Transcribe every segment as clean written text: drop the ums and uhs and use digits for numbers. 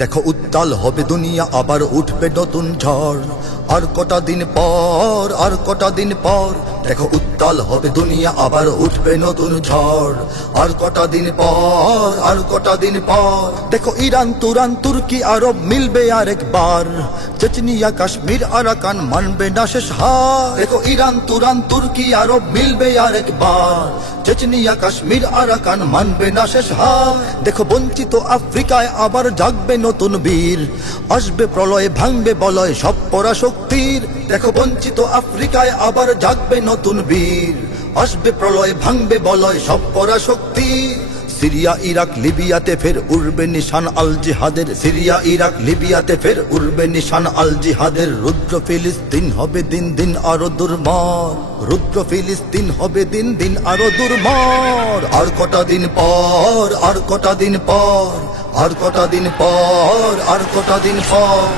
দেখো উত্তাল হবে দুনিয়া, আবার উঠবে নতুন ঝড়। আর কটা দিন পর, আর কটা দিন পর, দেখো উত্তাল হবে দুনিয়া, আবার উঠবে নতুন ঝড়। আর কটা দিন পর, আর কটা দিন পর, দেখো ইরান তুরান তুর্কি আরব মিলবে আরেকবার। চেচনিয়া কাশ্মীর আরাকান মানবে না শেষ হার। দেখো ইরান তুরান তুর্কি আরব মিলবে আরেকবার। চেচনিয়া কাশ্মীর আরাকান মানবে না শেষ হার। দেখো বঞ্চিত আফ্রিকায় আবার জাগবে নতুন বীর। আসবে প্রলয়, ভাঙবে বলয় সব পরাশক্তির। দেখো বঞ্চিত আফ্রিকায় আবার জাগবে নতুন বীর। আসবে প্রলয়, ভাঙবে বলয় সব পরাশক্তির। সিরিয়া ইরাক লিবিয়াতে ফের উড়বে নিশান আল জিহাদের। সিরিয়া ইরাক লিবিয়াতে ফের উড়বে নিশান আল জিহাদের। রুদ্র ফিলিস্তিন হবে দিন দিন আরো দুর্মার। রুদ্র ফিলিস্তিন হবে দিন দিন আরো দুর্মার। আর কটা দিন পর, আর কটা দিন পর, আর কটা দিন পর, আর কটা দিন পর।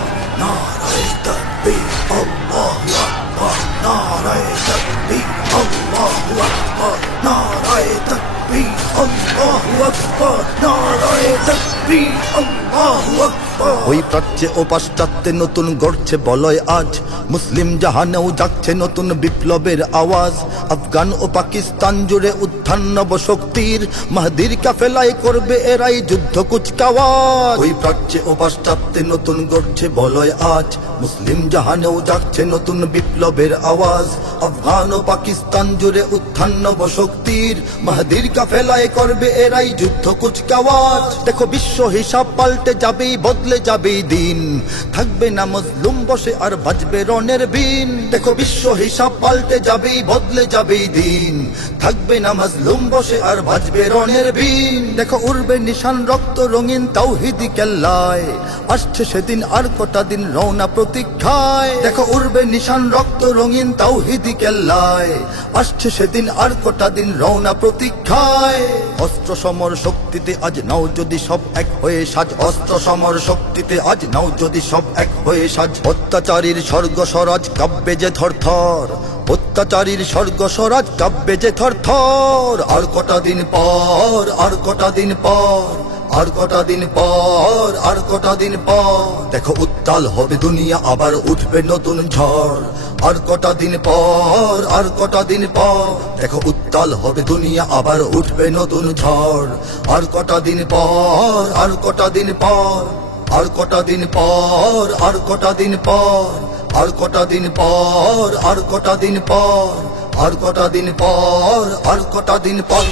নারায়ে তাকবীর, আল্লাহু আকবার। নারায়ে তাকবীর, আল্লাহু আকবার। নারায়ে তাকবীর, আল্লাহু আকবার। নারায়ে তাকবীর, আল্লাহু আকবার। ওই প্রাচ্যে ও পাশ্চাত্যে নতুন গড়ছে বলয় আজ। মুসলিম জাহানেও জাগছে নতুন বিপ্লবের আওয়াজ। আফগান ও পাকিস্তান জুড়ে উত্থান নবশক্তির। মাহদির কাফেলায় করবে এরাই যুদ্ধ কুচকাওয়াজ। ওই প্রাচ্যে ও পাশ্চাত্যে নতুন গড়ছে বলয় আজ। মুসলিম জাহানেও জাগছে নতুন বিপ্লবের আওয়াজ। আফগান ও পাকিস্তান জুড়ে উত্থান নবশক্তির। মাহদির কাফেলায় করবে এরাই যুদ্ধ কুচকাওয়াজ। দেখো বিশ্ব হিসাব পাল্টে যাবেই, বদলে যাবেই দিন। থাকবে না মজলুম বসে আর বাজবে রনের বিন। দেখো বিশ্ব হিসাব পাল্টে যাবেই, বদলে যাবেই দিন। থাকবে না মজলুম বসে আর বাজবে রনের বিন। দেখো উড়বে নিশান রক্ত রঙিন তাওহীদি কেল্লায়। আসছে সেদিন আর কটা দিন রওনা প্রতীক্ষায়। দেখো উড়বে নিশান রক্ত রঙিন তাওহীদি কেল্লায়। আসছে সেদিন আর কটা দিন রওনা প্রতীক্ষায়। অস্ত্র সমর শক্তিতে আজ নাও যদি সব এক হয়ে সাজ। অস্ত্র সমর শক্তিতে আজ নাও যদি সব এক হয়ে সাজ। অত্যাচারীর স্বর্গ স্বরাজ কাঁপবে যে থরথর। অত্যাচারীর স্বর্গ স্বরাজ কাঁপবে যে থরথর। আর কটা দিন পর, আর কটা দিন পর, আর কটা দিন পর, আর কটা দিন পর, দেখো উত্তাল হবে দুনিয়া, আবার উঠবে নতুন ঝড়। আর কটা দিন পর, আর কটা দিন পর, দেখো উত্তাল হবে দুনিয়া, আবার উঠবে নতুন ঝড়। আর কটা দিন পর, আর কটা দিন পর, আর কটা দিন পর, আর কটা দিন পর, আর কটা দিন পর, আর কটা দিন পর, আর কটা দিন পর, আর কটা দিন পর।